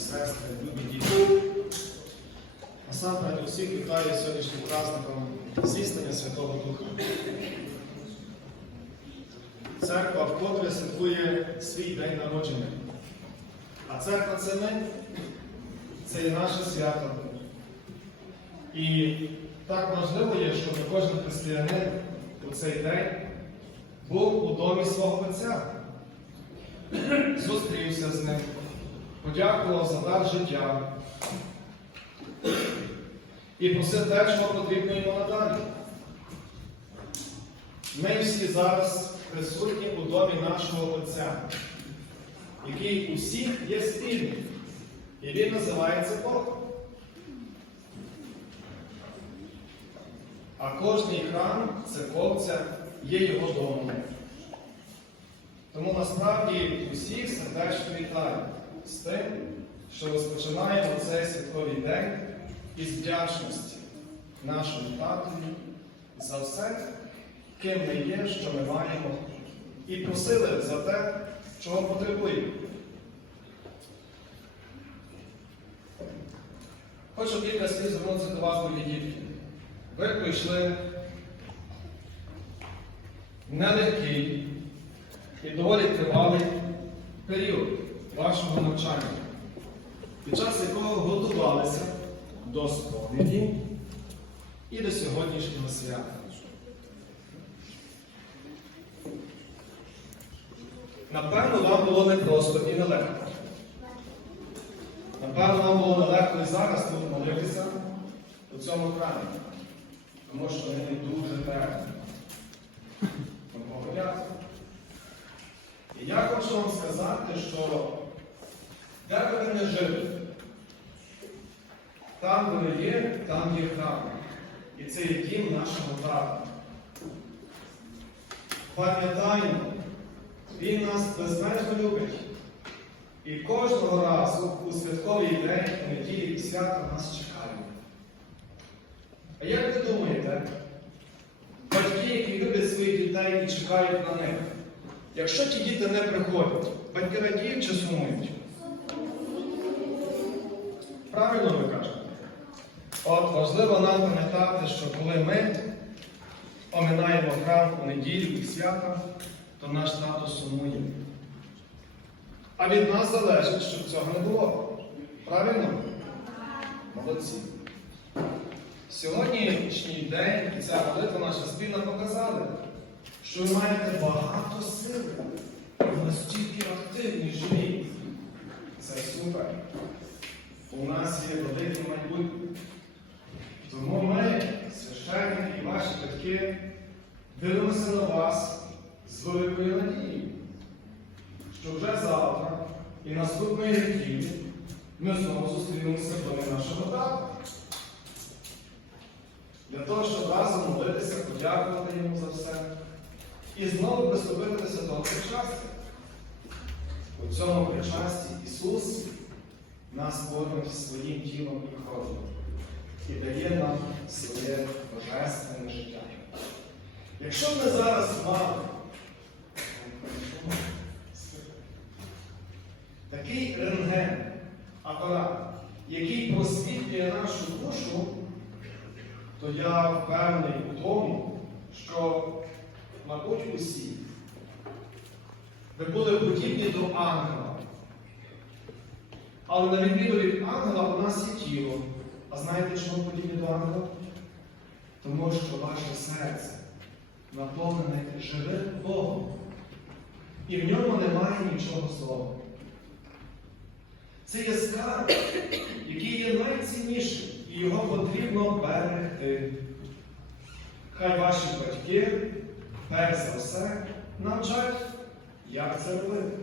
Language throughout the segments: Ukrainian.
сестри, любі діти. Насамперед усіх вітаю сьогоднішнім праздником зіснення Святого Духа. Церква вкотре святкує свій день народження. А церква це ми, це і наше свято. І так важливо є, щоб кожен християнин у цей день був у домі свого Отця, зустрівся з ним, подякував за дар життя і просив те, що потрібно йому надалі. Ми всі зараз присутні у домі нашого Отця, який у всіх є спільний, і він називається Бог. А кожний храм, церковця є його домом. Тому насправді усіх сердечно вітаю з тим, що розпочинаємо цей святковий день із вдячності нашому татові за все, ким ми є, що ми маємо, і просили за те, чого потребуємо. Хочу кілька слів звернутися до вас, любі дітки. Ви пройшли нелегкий і доволі тривалий вашого навчання, під час якого готувалися до сповіді і до сьогоднішнього свята. Напевно, вам було непросто і нелегко. Напевно, вам було нелегко і зараз тут молитися у цьому храмі, тому що вони дуже. Тому. І я хочу вам сказати, що б ви не жили, там, де ви є, там є храм. І це є дім нашого тата. Пам'ятаємо, він нас безмежно любить. І кожного разу у святковий день, у неділі і свята нас чекає. А як ви думаєте, батьки, які люблять своїх дітей і чекають на них, якщо ті діти не приходять, батьки радіють чи сумують? Правильно ви кажете? От важливо нам пам'ятати, що коли ми оминаємо храм у неділю і свята, то наш тато сумує. А від нас залежить, щоб цього не було. Правильно? Молодці. Сьогоднішній день і ця молитва наша спільна показали, що ви маєте багато сили. Ви настільки активні, живі. Це супер. У нас є велике майбутнє. Тому ми, священники і ваші батьки, дивимося на вас з великою надією, що вже завтра і наступної неділі ми знову зустрінемося домі нашого тата. Для того, щоб разом молитися, подякувати йому за все. І знову приступити до причастя. У цьому причасті Ісус нас кормить своїм тілом і кров'ю і дає нам своє божественне життя. Якщо ми зараз мали апарат, який просвітлює нашу душу, то я впевнений у тому, що, мабуть, усі ви були подібні до ангела. Але на відміну від ангела у нас є тіло. А знаєте, чому подібні до ангела? Тому що ваше серце наповнене живим Богом. І в ньому немає нічого злого. Це є скарб, який є найціннішим, і його потрібно берегти. Хай ваші батьки, перш за все, навчать, як це робити.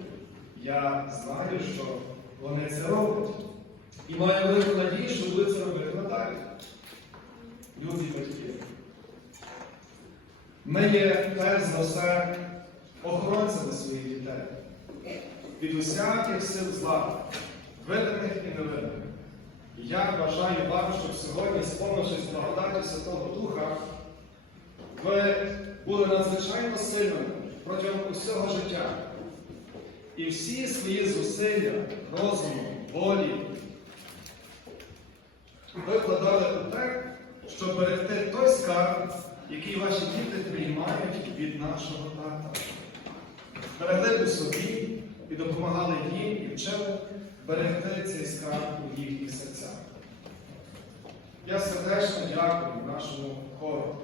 Я знаю, що вони це роблять. І маю велику надію, що будуть це робити надалі. Любі батьки. Ми є перш за все охоронцями своїх дітей. Від усяких сил зла, видимих і невидимих. І я бажаю вам, щоб сьогодні, сповнившись благодаті Святого Духа, ви були надзвичайно сильними протягом усього життя. І всі свої зусилля, розуму, волі. Ви вкладали у те, щоб берегти той скарб, який ваші діти приймають від нашого тата. Берегли у собі і допомагали їм і вчили берегти цей скарб у їхніх серцях. Я сердечно дякую нашому хору,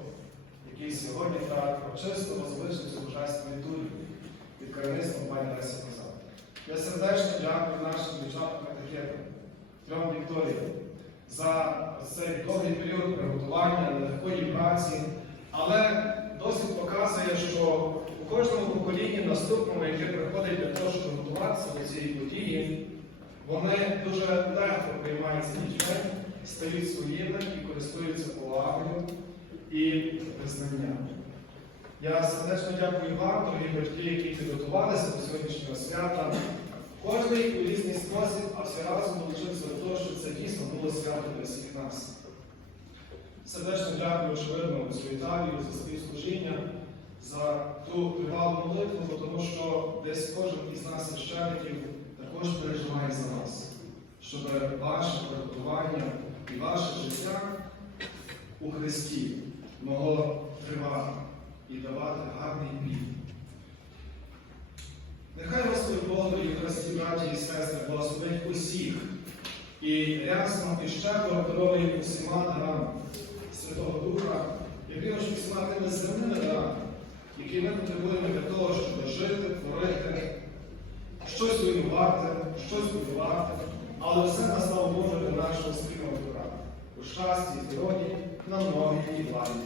який сьогодні так чисто возвишив цю божественну літургію під керівництвом пані Лесі Козак. Я сердечно дякую нашим дівчаткам катехетам, трьом Вікторіям, за цей довгий період приготування, нелегкої праці, але досвід показує, що у кожному поколінні наступному, яке приходить для того, щоб готуватися до цієї події, вони дуже легко приймаються дітьми, стають своїми і користуються повагою і визнанням. Я сердечно дякую вам, дорогі батьки, які підготувалися до сьогоднішнього свята. Кожний у різний спосіб, а всі разом долучився до того, щоб це дійсно було свято для всіх нас. Сердечно дякую очевидно цю Італію за свої служіння, за ту тривалу молитву, тому що десь кожен із нас священиків також переживає за нас, щоб ваше приготування і ваше життя у Христі могло тривати і давати гарний плід. Нехай Господь Бог, дорогі Христі, браті і сестри, благословить усіх і рясно і щедро дарує усіма дарами Святого Духа, і що всіма тими земними дарами, які ми потребуємо для того, щоб жити, творити, щось руйнувати, щось будувати, але все на славу Божу для нашого спільного добра. У щасті, здоров'ї, на ноги і владі.